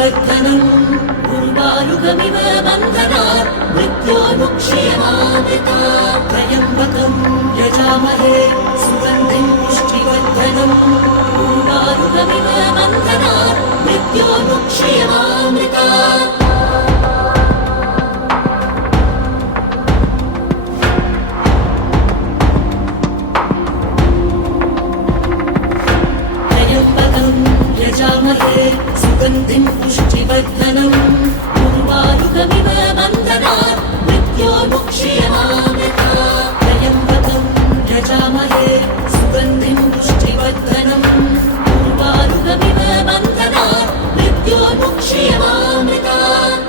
पुष्टिवर्धनम् उर्वारुकमिव बन्धनात् मृत्योर्मुक्ष्यमामृतात् त्र्यम्बकं यजामहे सुगन्धिं पुष्टिवर्धनम् उर्वारुकमिव बन्धनात् मृत्योर्मुक्ष्यमामृतात् यजामहे सुगन्धिं पुष्टिवर्धनम् उर्वारुकमिव बन्धनात् मृत्योर्मुक्ष्यमामृतात् त्र्यम्बकं यजामहे सुगन्धिं पुष्टिवर्धनम् उर्वारुकमिव बन्धनात् मृत्योर्मुक्ष्यमामृतात्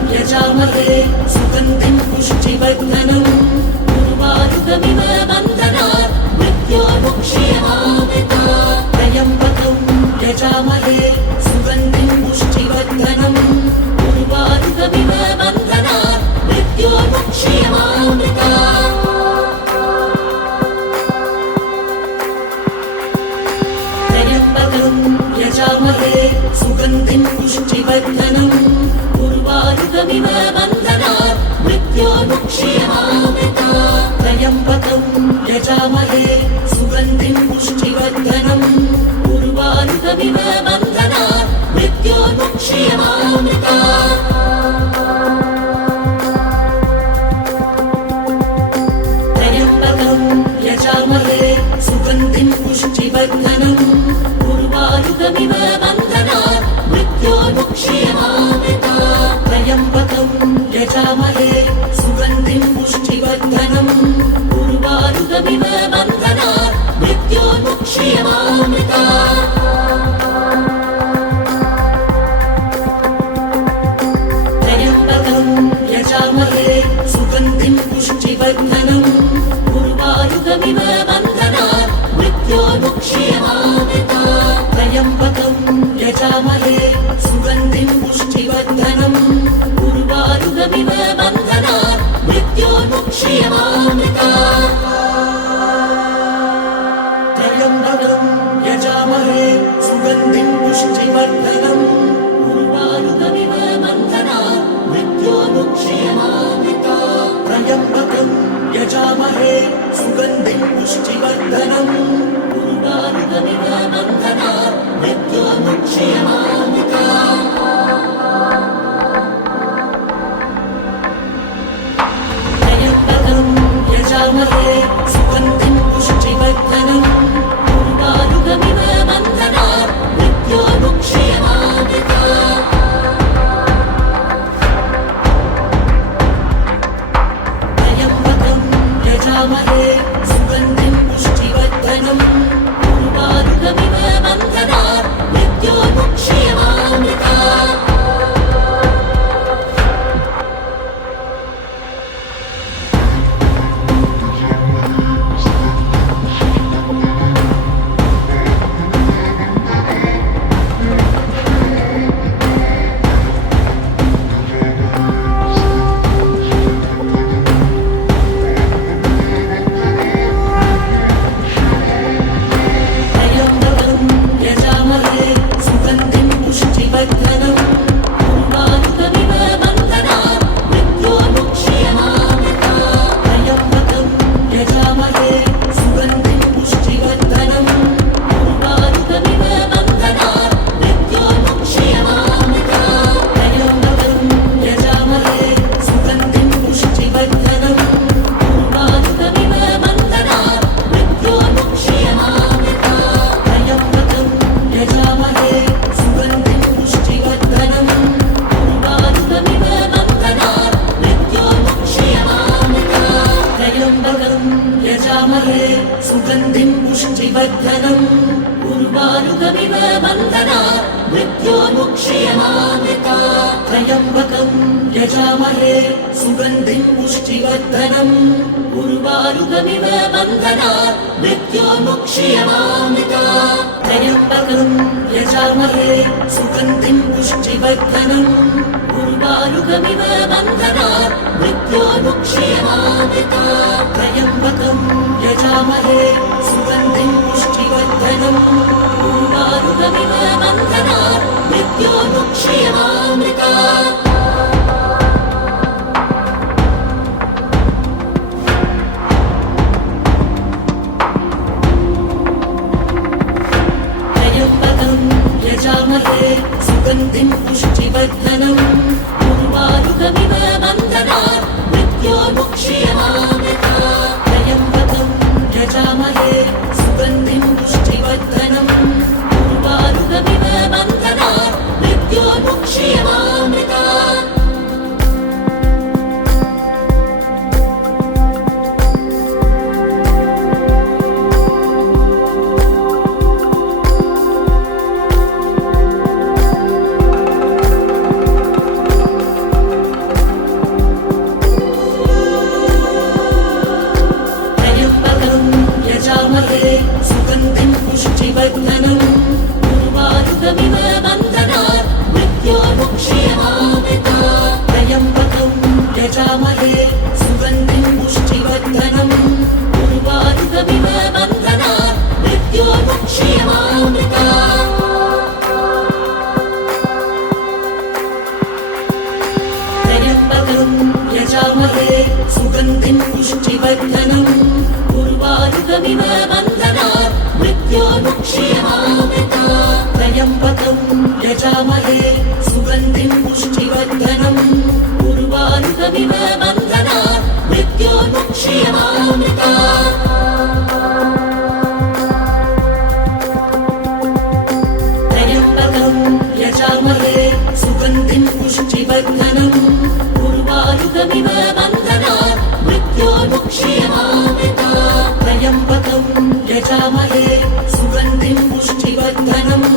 यजामहे सुगन्धिं पुष्टिवर्धनम् उर्वारुकमिव बन्धनात् मृत्योर्मुक्ष्यमामृतात् त्र्यम्बकं यजामहे सुगन्धिं पुष्टिवर्धनम् उर्वारुकमिव बन्धनात् मृत्योर्मुक्ष्यमामृतात् त्र्यम्बकं यजामहे सुगन्धिं पुष्टिवर्धनम् उर्वारुकमिव बन्धनात् मृत्योर्मुक्ष्यमामृतात् त्र्यम्बकं यजामहे सुगन्धिं पुष्टिवर्धनम् उर्वारुकमिव बन्धनात् मृत्योर्मुक्ष्यमामृतात् त्र्यम्बकं यजामहे सुगन्धिं पुष्टिवर्धनम् उर्वारुकमिव बन्धनात् मृत्योर्मुक्ष्यमामृतात् त्र्यम्बकं यजामहे सुगन्धिं पुष्टिवर्धनम् उर्वारुकमिव बन्धनात् मृत्योर्मुक्ष्यमामृतात् त्र्यम्बकं यजामहे सुगन्धिं पुष्टिवर्धनम् उर्वारुकमिव बन्धनात् मृत्योर्मुक्ष्यमामृतात् त्र्यम्बकं यजामहे सुगन्धिं पुष्टिवर्धनम् उर्वारुकमिव बन्धनात् मृत्योर्मुक्ष्यमामृतात् त्र्यम्बकं यजामहे सुगन्धिं पुष्टिवर्धनम् उर्वारुकमिव बन्धनात् मृत्योर्मुक्ष्यमामृतात् त्र्यम्बकं यजामहे सुगन्धिं पुष्टिवर्धनम् उर्वारुकमिव बन्धनात् मृत्योर्मुक्ष्यमामृतात् त्र्यम्बकं यजामहे सुगन्धिं पुष्टिवर्धनम् उर्वारुकमिव बन्धनात् मृत्योर्मुक्ष्यमामृतात् त्र्यम्बकं यजामहे सुगन्धिं पुष्टिवर्धनम् उर्वारुकमिव बन्धनात् मृत्योर्मुक्ष्यमामृतात् सुगन्धिं पुष्टिवर्धनम् उर्वारुकमिव बन्धनात् मृत्योर्मुक्ष्यमामृतात् त्र्यम्बकं यजामहे सुगन्धिं पुष्टिवर्धनम् उर्वारुकमिव बन्धनात् मृत्योर्मुक्ष्यमामृता त्र्यम्बकं यजामहे सुगन्धिं पुष्टिवर्धनम् उर्वारुकमिव बन्धनात् मृत्योर्मुक्ष्यमामृता त्र्यम्बकं यजामहे सुगन्धिं पुष्टिवर्धनम् उर्वारुकमिव बन्धनात् मृत्योर्मुक्ष्यमामृता यजामहे सुगन्धिं पुष्टिवर्धनम् उर्वारुकमिव बन्धनात् मृत्योर्मुक्ष्यमामृता त्र्यम्बकं यजामहे सुगन्धिं पुष्टिवर्धनम् उर्वारुकमिव बन्धनात् मृत्योर्मुक्ष्यमामृता सुगन्धिं पुष्टिवर्धनम् उर्वारुकमिव बन्धनात् मृत्योर्मुक्ष्यमामृता त्र्यम्बकं यजामहे सुगन्धिं पुष्टिवर्धनम् उर्वारुकमिव बन्धनात् मृत्योर्मुक्ष्यमामृता त्र्यम्बकं यजामहे सुगन्धिं पुष्टिवर्धनम् उर्वारुकमिव बन्धनात् मृत्योर्मुक्ष्यमामृता त्र्यम्बकं यजामहे सुगन्धिं पुष्टिवर्धनम् उर्वारुकमिव बन्धनात् मृत्योर्मुक्ष्यमामृता त्र्यम्बकं यजामहे सुगन्धिं पुष्टिवर्धनम्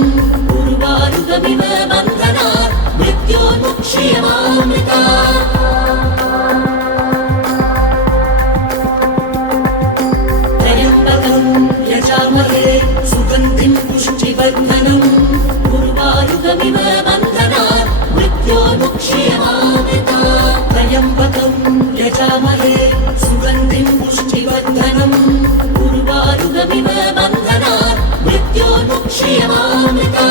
उर्वारुकमिव बन्धनात् मृत्योर्मुक्ष्यमामृता त्र्यम्बकं यजामहे सुगन्धिं पुष्टिवर्धनम् उर्वारुकमिव बन्धनात् मृत्योर्मुक्ष्यमामृता त्र्यम्बकं यजामहे सुगन्धिं पुष्टिवर्धनम् उर्वारुकमिव बन्धनात् मृत्योर्मुक्ष्यमामृता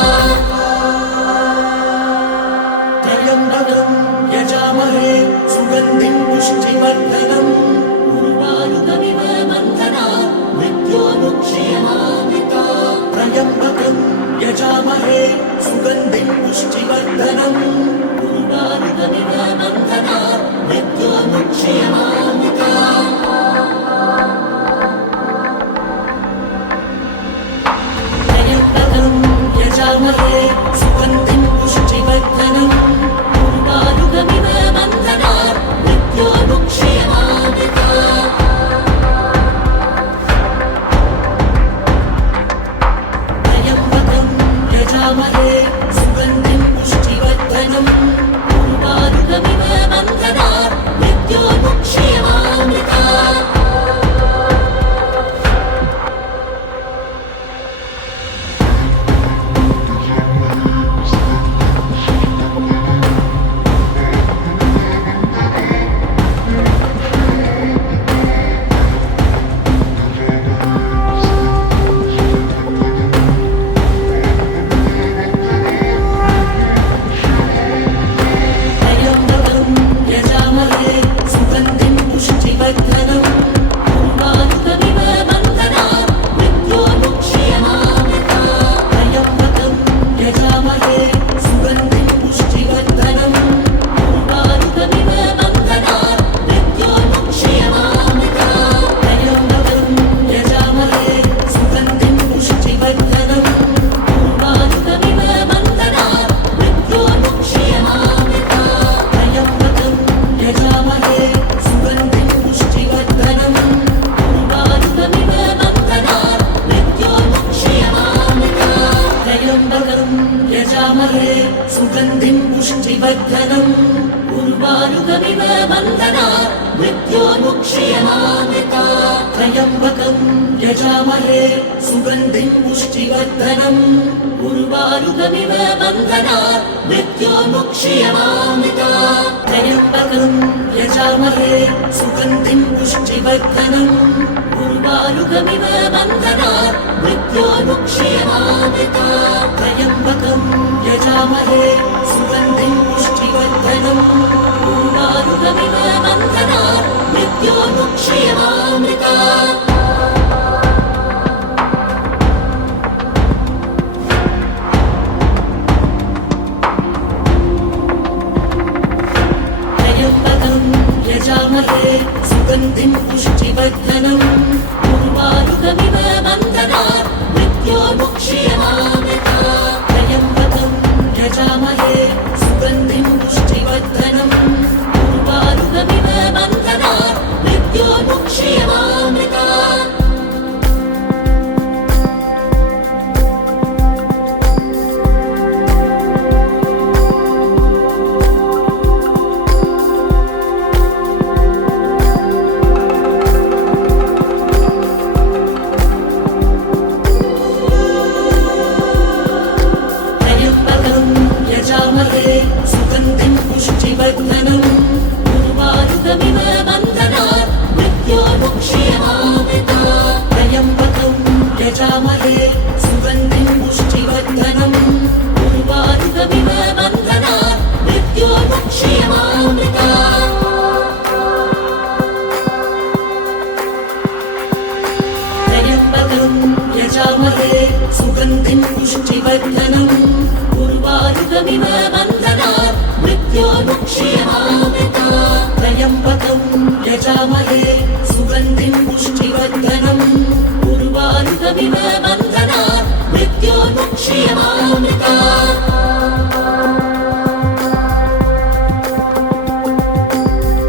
त्र्यम्बकं यजामहे सुगन्धिं पुष्टिवर्धनम् उर्वारुकमिव बन्धनात् मृत्योर्मुक्ष्यमामृता त्र्यम्बकं यजामहे सुगन्धिं पुष्टिवर्धनम् उर्वारुकमिव बन्धनात् मृत्योर्मुक्ष्यमामृता त्र्यम्बकं यजामहे सुगन्धिं पुष्टिवर्धनम् उर्वारुकमिव बन्धनात् मृत्योर्मुक्ष्यमामृता त्र्यम्बकं यजामहे सुगन्धिं पुष्टिवर्धनम् उर्वारुकमिव बन्धनात् मृत्योर्मुक्ष्यमामृता त्र्यम्बकं यजामहे सुगन्धिं पुष्टिवर्धनम् उर्वारुकमिव बन्धनात् मृत्योर्मुक्ष्यमामृता यजामहे सुगन्धिं पुष्टिवर्धनम् उर्वारुकमिव बन्धनात् मृत्योर्मुक्ष्यमामृता त्र्यम्बकं यजामहे सुगन्धिं पुष्टिवर्धनम् उर्वारुकमिव बन्धनात् मृत्योर्मुक्ष्यमामृता त्र्यम्बकं यजामहे सुगन्धिं पुष्टिवर्धनम् उर्वारुकमिव बन्धनात् मृत्योर्मुक्ष्यमामृता त्र्यम्बकं यजामहे सुगन्धिं पुष्टिवर्धनम् उर्वारुकमिव बन्धनात् मृत्योर्मुक्ष्यमामृता यजामहे सुगन्धिं पुष्टिवर्धनम् उर्वारुकमिव बन्धनात् मृत्योर्मुक्ष्यमामृता त्र्यम्बकं यजामहे सुगन्धिं पुष्टिवर्धनम् उर्वारुकमिव बन्धनात् मृत्योर्मुक्ष्यमामृता सुगन्धिं पुष्टिवर्धनम् उर्वारुकमिव बन्धनात् मृत्योर्मुक्ष्यमामृता त्र्यम्बकं यजामहे सुगन्धिं पुष्टिवर्धनम् उर्वारुकमिव बन्धनात् मृत्योर्मुक्ष्यमामृता त्र्यम्बकं यजामहे सुगन्धिं पुष्टिवर्धनम् उर्वारुकमिव बन्धनात् मृत्योर्मुक्ष्यमामृता त्र्यम्बकं यजामहे सुगन्धिं पुष्टिवर्धनम् उर्वारुकमिव बन्धनात् मृत्योर्मुक्ष्यमामृता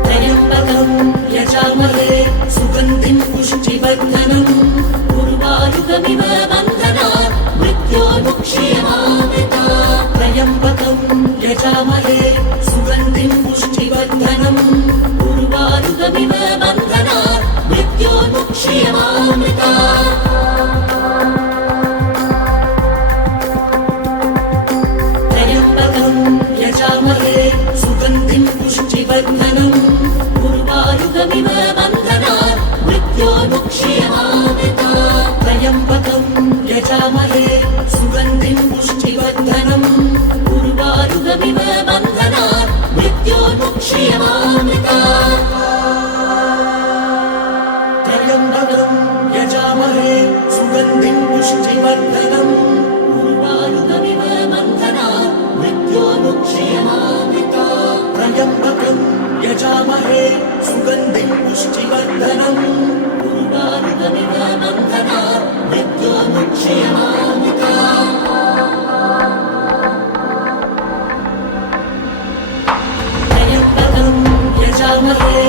त्र्यम्बकं यजामहे सुगन्धिं पुष्टिवर्धनम् उर्वारुकमिव बन्धनात् मृत्योर्मुक्ष्यमामृता त्र्यम्बकं यजामहे सुगन्धिं पुष्टिवर्धनम् उर्वारुकमिव बन्धनात् मृत्योर्मुक्ष्यमामृता त्र्यम्बकं यजामहे सुगन्धिं पुष्टिवर्धनम् उर्वारुकमिव बन्धनात् मृत्योर्मुक्ष्यमामृता त्र्यम्बकं यजामहे सुगन्धिं पुष्टिवर्धनम् उर्वारुकमिव बन्धनात् मृत्योर्मुक्ष्यमामृता त्र्यम्बकं यजामहे सुगन्धिं पुष्टिवर्धनम् उर्वारुकमिव बन्धनात् मृत्योर्मुक्ष्यमामृता त्र्यम्बकं यजामहे सुगन्धिं पुष्टिवर्धनम् उर्वारुकमिव बन्धनात् मृत्योर्मुक्ष्यमामृता त्र्यम्बकं यजामहे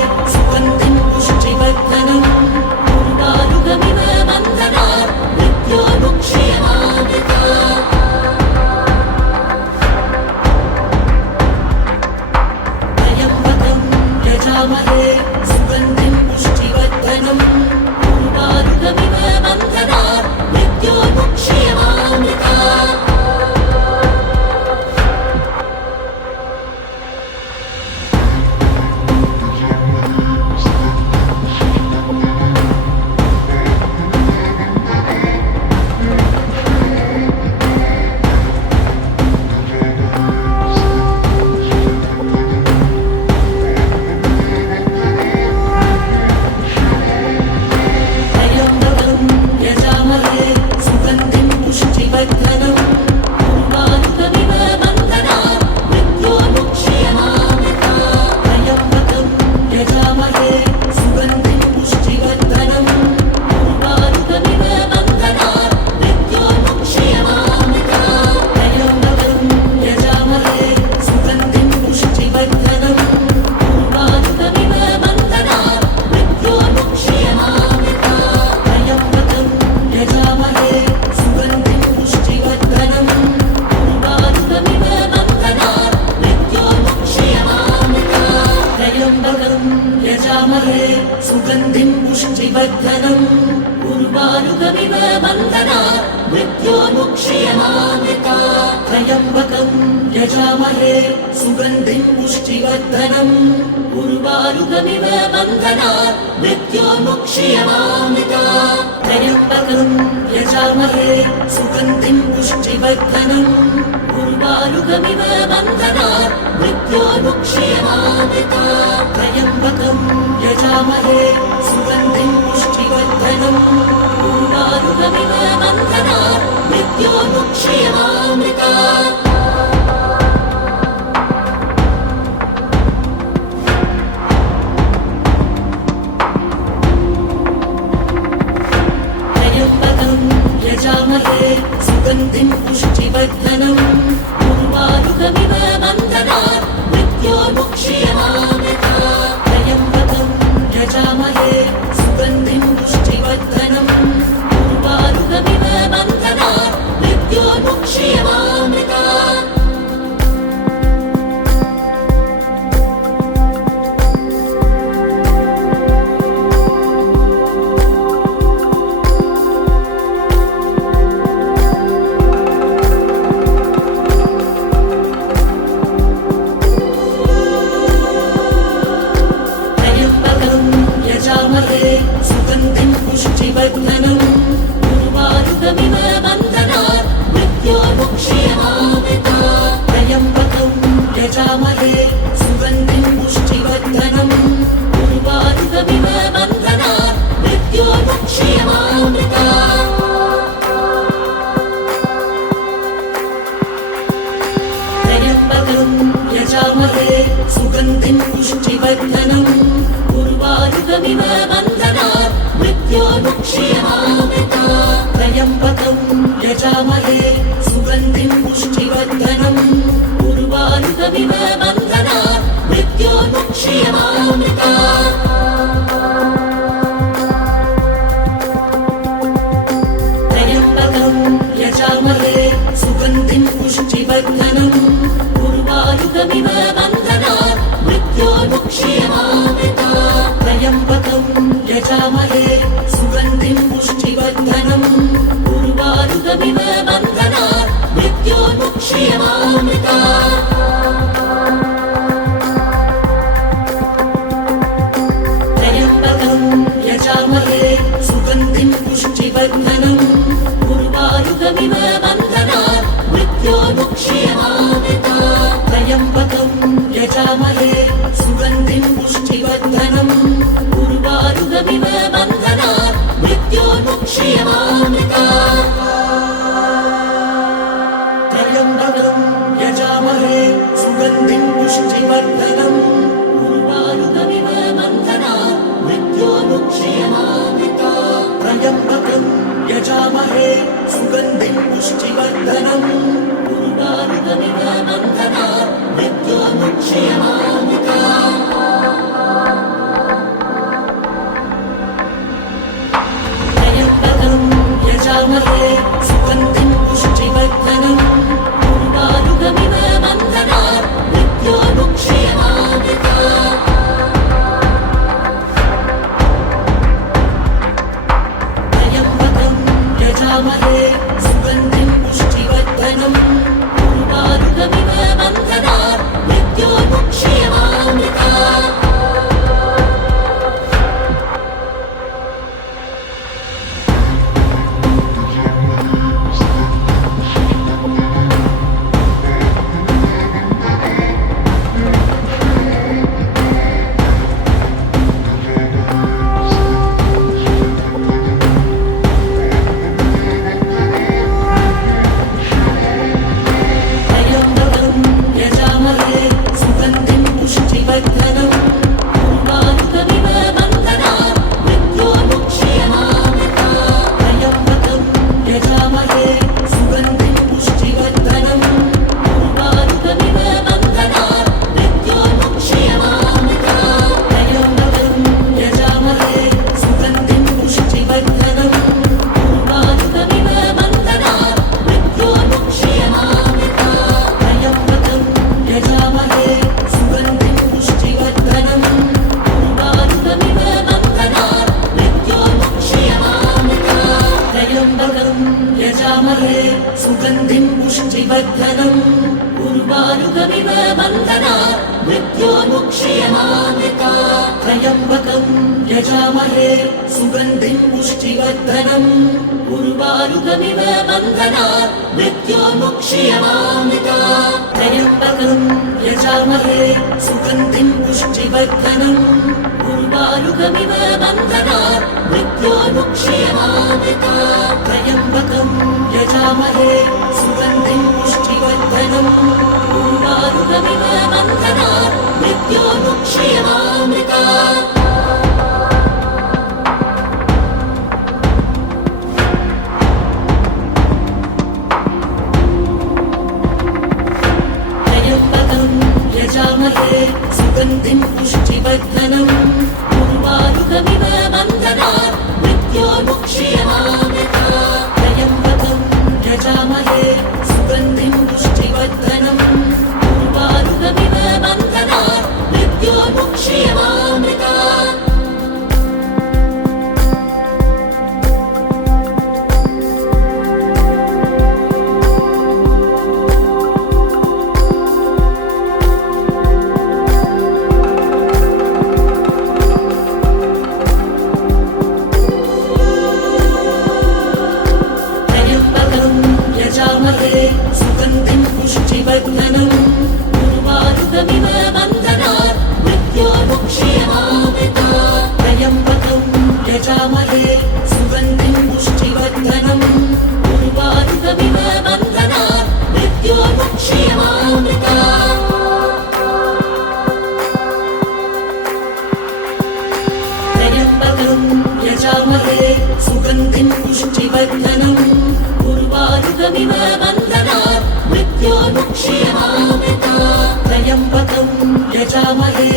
मुक्षीयमामृता त्र्यम्बकं यजामहे सुगन्धिं पुष्टिवर्धनम् उर्वारुकमिव बन्धनात् मृत्योर्मुक्षीयमामृता त्र्यम्बकं यजामहे सुगन्धिं पुष्टिवर्धनम् उर्वारुकमिव बन्धनात् मृत्योर्मुक्षीयमामृता त्र्यम्बकं यजामहे सुगन्धिं पुष्टिवर्धनम् उर्वारुकमिव बन्धनात् मृत्योर्मुक्षीयमामृता यजामहे सुगन्धिं पुष्टिवर्धनम् उर्वारुकमिव बन्धनात् मृत्योर्मुक्षीयमामृता त्र्यम्बकं यजामहे सुगन्धिं पुष्टिवर्धनम् उर्वारुकमिव बन्धनात् मृत्योर्मुक्षीयमामृता सुगन्धिं पुष्टिवर्धनम् उर्वारुकमिव बन्धनात् मृत्योर्मुक्षीयमामृता त्र्यम्बकं यजामहे सुगन्धिं पुष्टिवर्धनम् उर्वारुकमिव बन्धनात् मृत्योर्मुक्षीयमामृता त्र्यम्बकं यजामहे सुगन्धिं पुष्टिवर्धनम् उर्वारुकमिव बन्धनात् मृत्योर्मुक्षीयमामृता त्र्यम्बकं यजामहे सुगन्धिं पुष्टिवर्धनम् उर्वारुकमिव बन्धनात् मृत्योर्मुक्षीयमामृता त्र्यम्बकं यजामहे सुगन्धिं पुष्टिवर्धनम् उर्वारुकमिव बन्धनात् मृत्योर्मुक्षीयमामृता त्र्यम्बकं यजामहे सुगन्धिं पुष्टिवर्धनम् उर्वारुकमिव बन्धनात् मृत्योर्मुक्षीयमामृता त्र्यम्बकं यजामहे सुगन्धिं पुष्टिवर्धनम् उर्वारुकमिव बन्धनात् मृत्योर्मुक्षीयमामृता त्र्यम्बकं यजामहे सुगन्धिं पुष्टिवर्धनम् उर्वारुकमिव बन्धनात् मृत्योर्मुक्षीयमामृता त्र्यम्बकं यजामहे सुगन्धिं पुष्टिवर्धनम् उर्वारुकमिव बन्धनात् मृत्योर्मुक्षीयमामृता त्र्यम्बकं यजामहे सुगन्धिं पुष्टिवर्धनम् उर्वारुकमिव बन्धनात् मृत्योर्मुक्षीयमामृता त्र्यम्बकं यजामहे सुगन्धिं पुष्टिवर्धनम् उर्वारुकमिव बन्धनात् मृत्योर्मुक्षीयमामृता पुष्टिवर्धनम् उर्वारुकमिव बन्धनात् मृत्योर्मुक्ष्यमामृता त्र्यम्बकम् यजामहे सुगन्धिम् पुष्टिवर्धनम् उर्वारुकमिव बन्धनात् मृत्योर्मुक्ष्यमामृता त्र्यम्बकम् यजामहे सुगन्धिम् पुष्टिवर्धनम् उर्वारुकमिव बन्धनात् मृत्योर्मुक्ष्यमामृता त्र्यम्बकम् यजामहे सुगन्धिम् पुष्टिवर्धनम् उर्वारुकमिव बन्धनात् मृत्योर्मुक्ष्यमामृता यजामहे सुगन्धिम् पुष्टिवर्धनम् उर्वारुकमिव बन्धनात् मृत्योर्मुक्ष्यमामृता त्र्यम्बकम् यजामहे सुगन्धिम् पुष्टिवर्धनम् उर्वारुकमिव बन्धनात् मृत्योर्मुक्ष्यमामृता यजामहे सुगन्धिम् पुष्टिवर्धनम् उर्वारुकमिव बन्धनात् मृत्योर्मुक्ष्यमामृता त्र्यम्बकम् यजामहे सुगन्धिम् पुष्टिवर्धनम् उर्वारुकमिव बन्धनात् मृत्योर्मुक्ष्यमामृता त्र्यम्बकम् यजामहे सुगन्धिम् पुष्टिवर्धनम् उर्वारुकमिव बन्धनात् मृत्योर्मुक्ष्यमामृता त्र्यम्बकम् यजामहे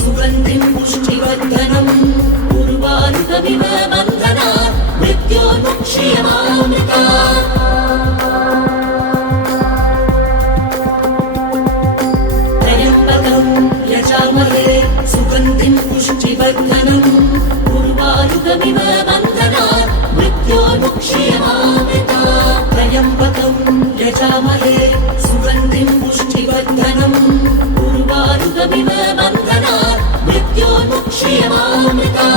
सुगन्धिम् पुष्टिवर्धनम् उर्वारुकमिव बन्धनात् मृत्योर्मुक्ष्यमामृता त्र्यम्बकम् यजामहे सुगन्धिम् पुष्टिवर्धनम् उर्वारुकमिव बन्धनात् मृत्योर्मुक्ष्यमामृता त्र्यम्बकम् यजामहे सुगन्धिम् पुष्टिवर्धनम् उर्वारुकमिव बन्धनात् मृत्योर्मुक्ष्यमामृता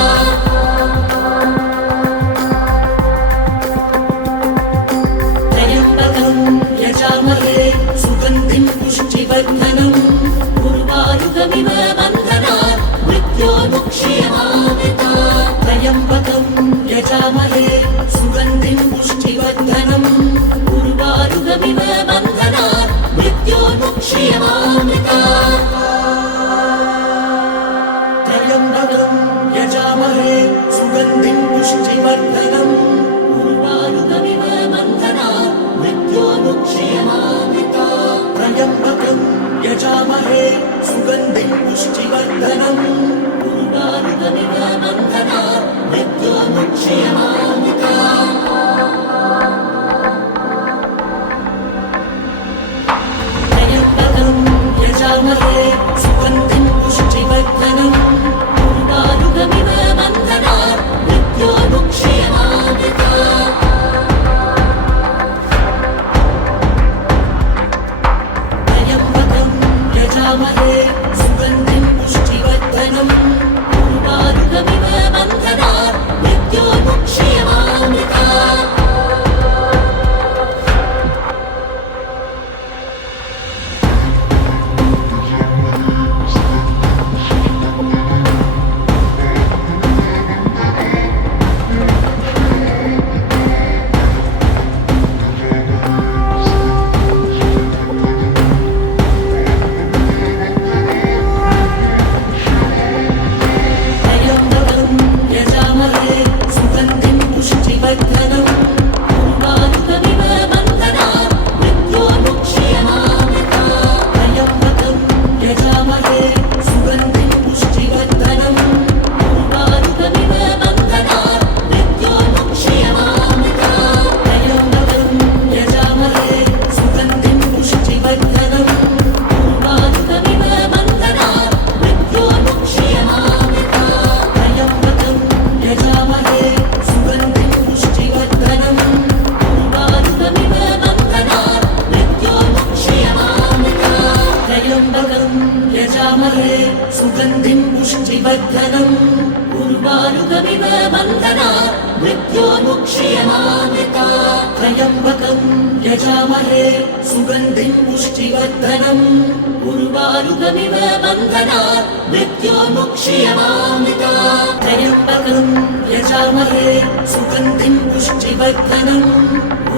त्र्यम्बकम् यजामहे सुगन्धिम् पुष्टिवर्धनम् उर्वारुकमिव बन्धनात् मृत्योर्मुक्ष्यमामृता त्र्यम्बकम् यजामहे सुगन्धिम् पुष्टिवर्धनम् उर्वारुकमिव बन्धनात् मृत्योर्मुक्ष्यमामृता त्र्यम्बकम् यजामहे सुगन्धिम् पुष्टिवर्धनम् उर्वारुकमिव बन्धनात् मृत्योर्मुक्ष्यमामृता त्र्यम्बकम् यजामहे सुगन्धिम् पुष्टिवर्धनम् उर्वारुकमिव बन्धनात् मृत्योर्मुक्ष्यमामृता त्र्यम्बकम् यजामहे सुगन्धिम् पुष्टिवर्धनम् उर्वारुकमिव बन्धनात् मृत्योर्मुक्ष्यमामृता त्र्यम्बकम् यजामहे सुगन्धिम् पुष्टिवर्धनम् उर्वारुकमिव बन्धनात् मृत्योर्मुक्ष्यमामृता यजामहे सुगन्धिं पुष्टिवर्धनम् उर्वारुकमिव बन्धनात् मृत्योर्मुक्षीयमामृतात् त्र्यम्बकं यजामहे सुगन्धिं पुष्टिवर्धनम्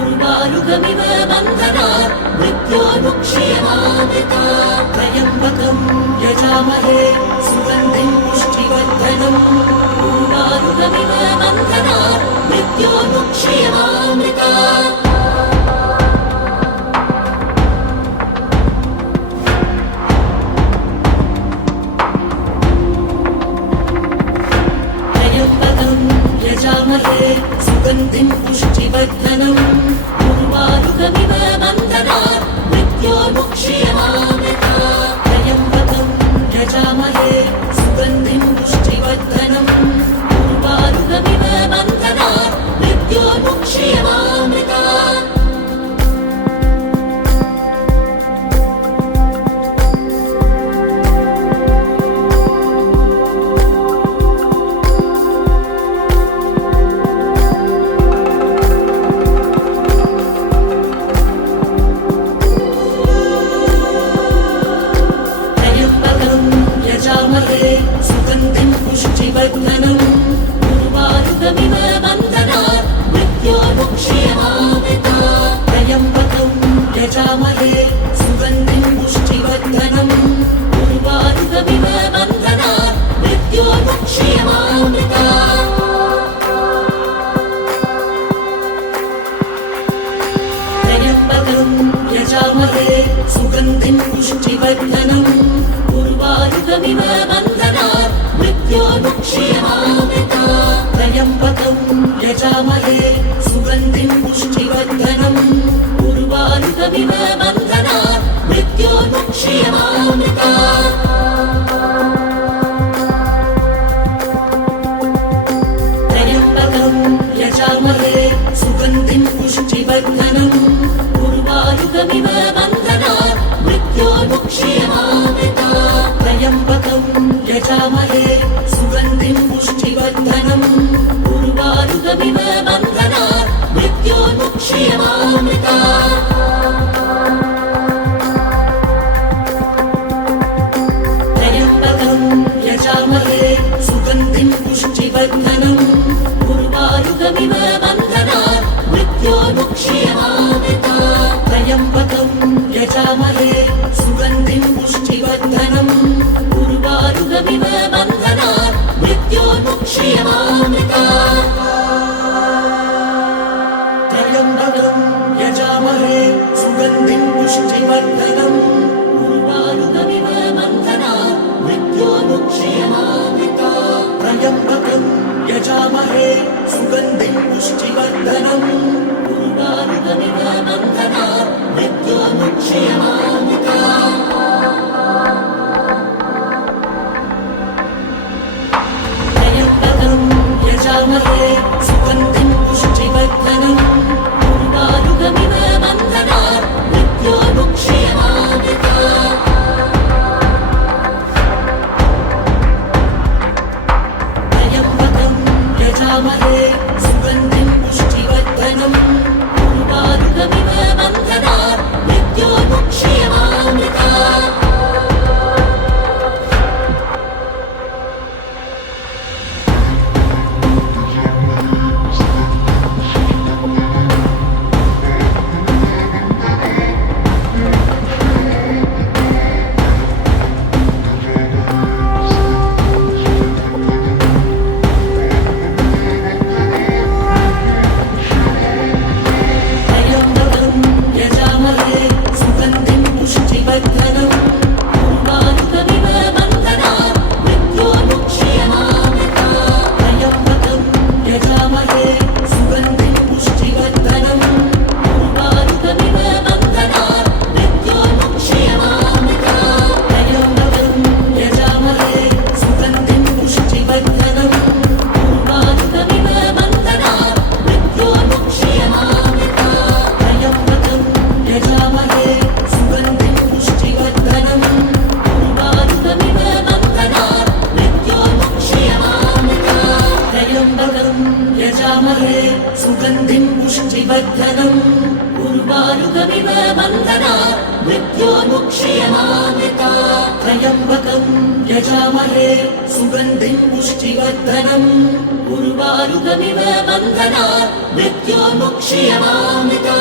उर्वारुकमिव बन्धनात् मृत्योर्मुक्षीयमामृतात् त्र्यम्बकं यजामहे सुगन्धिं पुष्टिवर्धनम् उर्वारुकमिव बन्धनात् मृत्योर्मुक्षीयमामृतात् यजामहे सुगन्धिं पुष्टिवर्धनम् उर्वारुकमिव बन्धनात् मृत्योर्मुक्षीयमामृतात् त्र्यम्बकं यजामहे सुगन्धिं पुष्टिवर्धनम् उर्वारुकमिव बन्धनात् मृत्योर्मुक्षीयमामृतात् यजामहे सुगन्धिं पुष्टिवर्धनम् उर्वारुकमिव बन्धनात् मृत्योर्मुक्षीयमामृतात् त्र्यम्बकं यजामहे सुगन्धिं पुष्टिवर्धनम् उर्वारुकमिव बन्धनात् मृत्योर्मुक्षीयमामृतात् त्र्यम्बकं यजामहे सुगन्धिं पुष्टिवर्धनम् उर्वारुकमिव बन्धनात् मृत्योर्मुक्षीयमामृतात् त्र्यम्बकं यजामहे सुगन्धिं पुष्टिवर्धनम् उर्वारुकमिव बन्धनात् मृत्योर्मुक्षीयमामृतात् त्र्यम्बकं यजामहे सुगन्धिं पुष्टिवर्धनम् उर्वारुकमिव बन्धनात् मृत्योर्मुक्षीयमामृतात् त्र्यम्बकं यजामहे सुगन्धिं पुष्टिवर्धनम् उर्वारुकमिव बन्धनात् मृत्योर्मुक्षीयमामृतात् त्र्यम्बकं यजामहे सुगन्धिं पुष्टिवर्धनम् उर्वारुकमिव बन्धनात् मृत्योर्मुक्षीयमामृतात् मृत्योर्मुक्षीयमामृता त्र्यम्बकं यजामहे सुगन्धिं पुष्टिवर्धनम् उर्वारुकमिव बन्धनात् मृत्योर्मुक्षीयमामृता